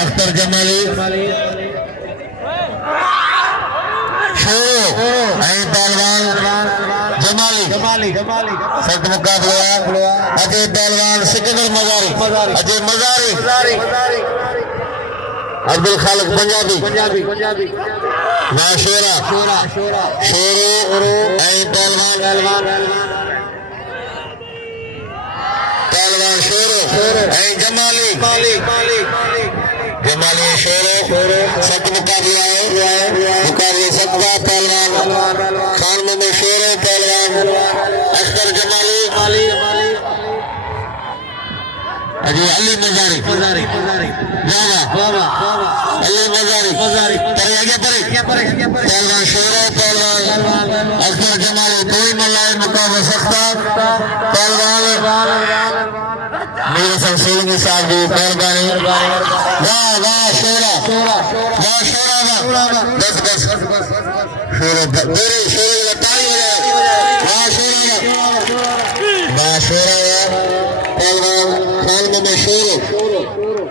اختر جمالی شروع پہلوان جمالی سخت مقابلہ اجے پہلوان سکندر مزاری اجے مزاری عبد الخالق پنجابی ناشورا شورو پہلوان شورو جمالی شورو سخت مقابلہ سکتا پہلوان خان محمد شورو پہلوان اختر جمالی اجی علی مزاری علی مزاری پہلوان شورو پہلوان اختر جمالی کوئی ملائی مقابلہ سکتا پہلوان میرے سب سولنگی صاحب کی مہربانی واہ شورا بس شورا میرے شورا تالی واہ شورا پہلوان خان میں شورو